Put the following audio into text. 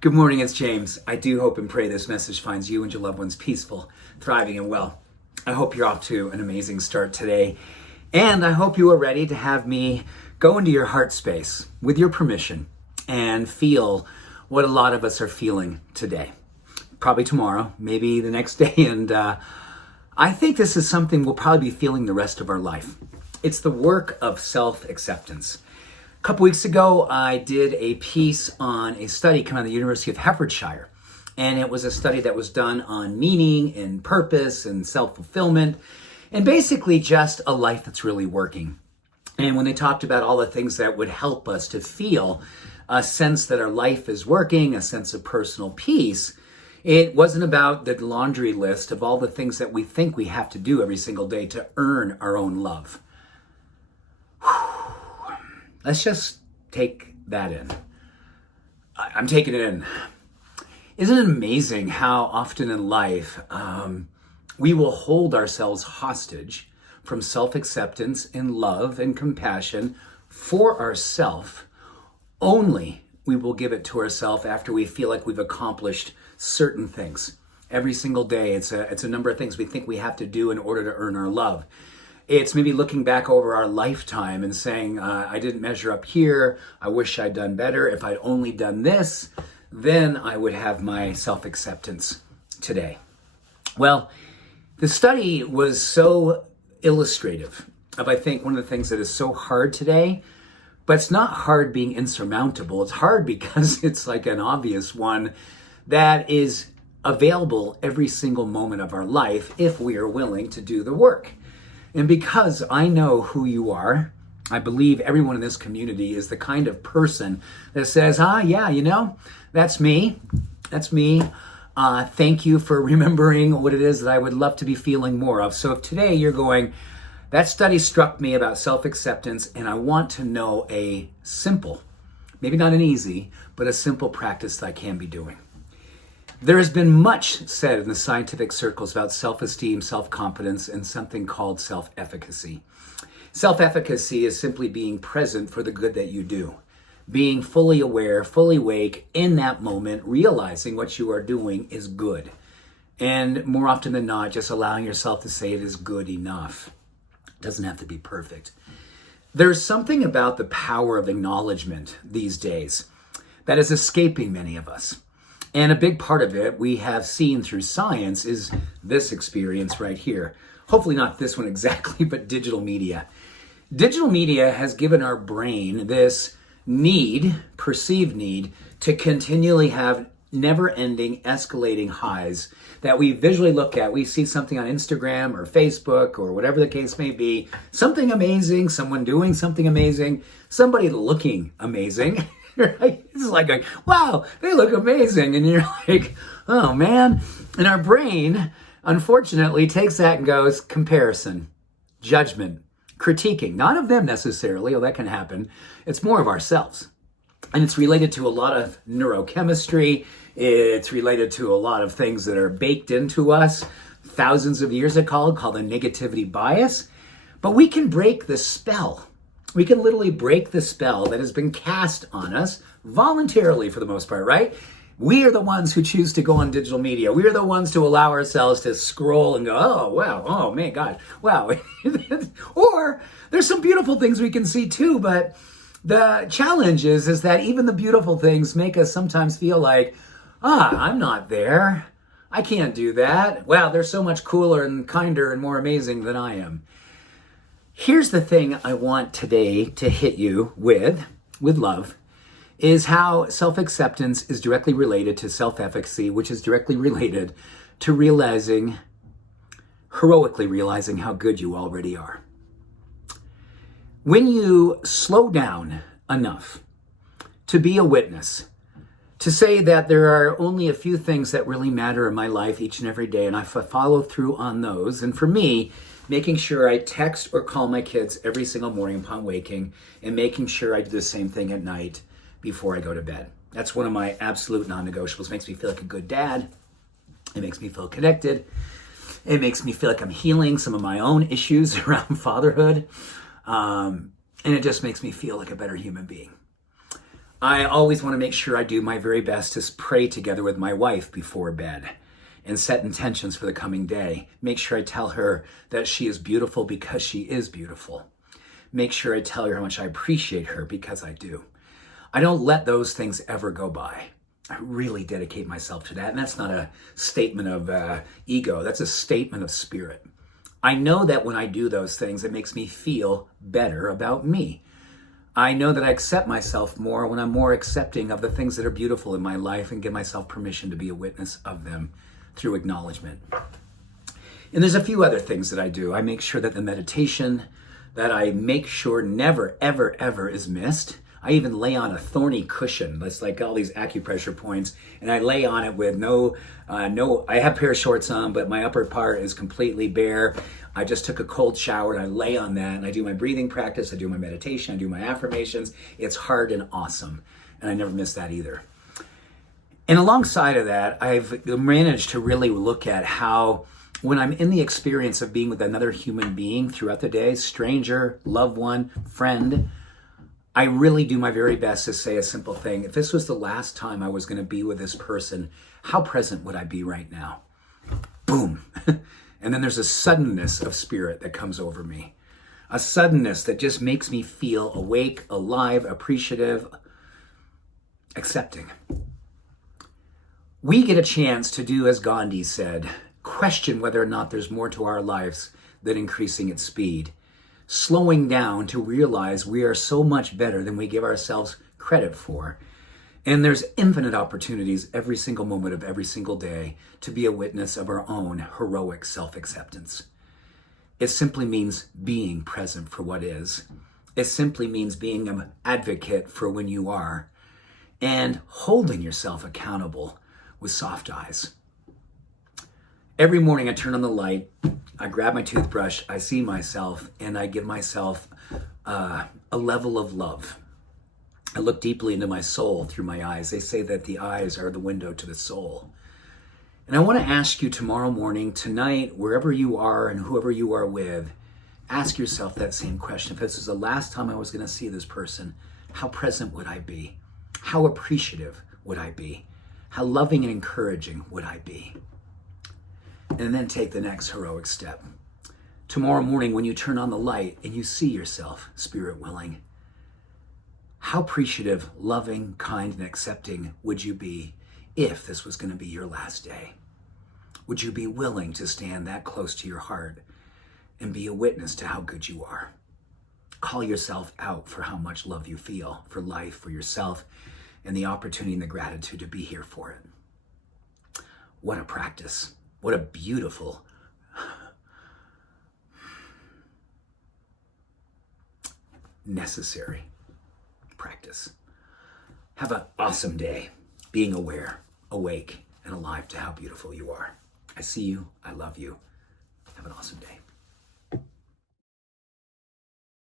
Good morning, it's James. I do hope and pray this message finds you and your loved ones peaceful, thriving, and well. I hope you're off to an amazing start today. And I hope you are ready to have me go into your heart space with your permission and feel what a lot of us are feeling today. Probably tomorrow, maybe the next day. And I think this is something we'll probably be feeling the rest of our life. It's the work of self-acceptance. A couple weeks ago, I did a piece on a study coming out of the University of Hertfordshire. And it was a study that was done on meaning and purpose and self-fulfillment and basically just a life that's really working. And when they talked about all the things that would help us to feel a sense that our life is working, a sense of personal peace, it wasn't about the laundry list of all the things that we think we have to do every single day to earn our own love. Let's just take that in. I'm taking it in. Isn't it amazing how often in life we will hold ourselves hostage from self-acceptance and love and compassion for ourselves, only we will give it to ourselves after we feel like we've accomplished certain things. Every single day, it's a number of things we think we have to do in order to earn our love. It's maybe looking back over our lifetime and saying, I didn't measure up here. I wish I'd done better. If I'd only done this, then I would have my self-acceptance today. Well, the study was so illustrative of, I think, one of the things that is so hard today, but it's not hard being insurmountable. It's hard because it's like an obvious one that is available every single moment of our life if we are willing to do the work. And because I know who you are, I believe everyone in this community is the kind of person that says, yeah, that's me. That's me. Thank you for remembering what it is that I would love to be feeling more of. So if today you're going, that study struck me about self-acceptance, and I want to know a simple, maybe not an easy, but a simple practice that I can be doing. There has been much said in the scientific circles about self-esteem, self-confidence, and something called self-efficacy. Self-efficacy is simply being present for the good that you do. Being fully aware, fully awake in that moment, realizing what you are doing is good. And more often than not, just allowing yourself to say it is good enough. It doesn't have to be perfect. There's something about the power of acknowledgement these days that is escaping many of us. And a big part of it we have seen through science is this experience right here. Hopefully not this one exactly, but digital media. Digital media has given our brain this perceived need to continually have never-ending, escalating highs that we visually look at. We see something on Instagram or Facebook or whatever the case may be, something amazing, someone doing something amazing, somebody looking amazing. Right? It's like, wow, they look amazing. And you're like, oh man. And our brain, unfortunately, takes that and goes, comparison, judgment, critiquing, not of them necessarily, that can happen. It's more of ourselves. And it's related to a lot of neurochemistry. It's related to a lot of things that are baked into us thousands of years ago called the negativity bias. But we can break the spell. We can literally break the spell that has been cast on us voluntarily for the most part, right? We are the ones who choose to go on digital media. We are the ones to allow ourselves to scroll and go, oh, wow, oh, man, God, wow. Or there's some beautiful things we can see too, but the challenge is that even the beautiful things make us sometimes feel like, I'm not there. I can't do that. Wow, they're so much cooler and kinder and more amazing than I am. Here's the thing I want today to hit you with love, is how self-acceptance is directly related to self-efficacy, which is directly related to heroically realizing how good you already are. When you slow down enough to be a witness, to say that there are only a few things that really matter in my life each and every day, and I follow through on those, and for me, making sure I text or call my kids every single morning upon waking, and making sure I do the same thing at night before I go to bed. That's one of my absolute non-negotiables. Makes me feel like a good dad. It makes me feel connected. It makes me feel like I'm healing some of my own issues around fatherhood. And it just makes me feel like a better human being. I always want to make sure I do my very best to pray together with my wife before bed and set intentions for the coming day. Make sure I tell her that she is beautiful because she is beautiful. Make sure I tell her how much I appreciate her because I do. I don't let those things ever go by. I really dedicate myself to that. And that's not a statement of ego. That's a statement of spirit. I know that when I do those things, it makes me feel better about me. I know that I accept myself more when I'm more accepting of the things that are beautiful in my life and give myself permission to be a witness of them through acknowledgement. And there's a few other things that I do. I make sure that the meditation, that I make sure never, ever, ever is missed. I even lay on a thorny cushion. That's like all these acupressure points. And I lay on it with I have a pair of shorts on, but my upper part is completely bare. I just took a cold shower and I lay on that and I do my breathing practice. I do my meditation. I do my affirmations. It's hard and awesome. And I never miss that either. And alongside of that, I've managed to really look at how when I'm in the experience of being with another human being throughout the day, stranger, loved one, friend, I really do my very best to say a simple thing. If this was the last time I was going to be with this person, how present would I be right now? Boom. And then there's a suddenness of spirit that comes over me. A suddenness that just makes me feel awake, alive, appreciative, accepting. We get a chance to do as Gandhi said, question whether or not there's more to our lives than increasing its speed. Slowing down to realize we are so much better than we give ourselves credit for. And there's infinite opportunities every single moment of every single day to be a witness of our own heroic self-acceptance. It simply means being present for what is. It simply means being an advocate for when you are and holding yourself accountable with soft eyes. Every morning I turn on the light, I grab my toothbrush, I see myself, and I give myself a level of love. I look deeply into my soul through my eyes. They say that the eyes are the window to the soul. And I want to ask you tomorrow morning, tonight, wherever you are and whoever you are with, ask yourself that same question. If this was the last time I was going to see this person, how present would I be? How appreciative would I be? How loving and encouraging would I be? And then take the next heroic step. Tomorrow morning, when you turn on the light and you see yourself, spirit willing, how appreciative, loving, kind, and accepting would you be if this was going to be your last day? Would you be willing to stand that close to your heart and be a witness to how good you are? Call yourself out for how much love you feel for life, for yourself, and the opportunity and the gratitude to be here for it. What a practice. What a beautiful, necessary practice. Have an awesome day, being aware, awake, and alive to how beautiful you are. I see you. I love you. Have an awesome day.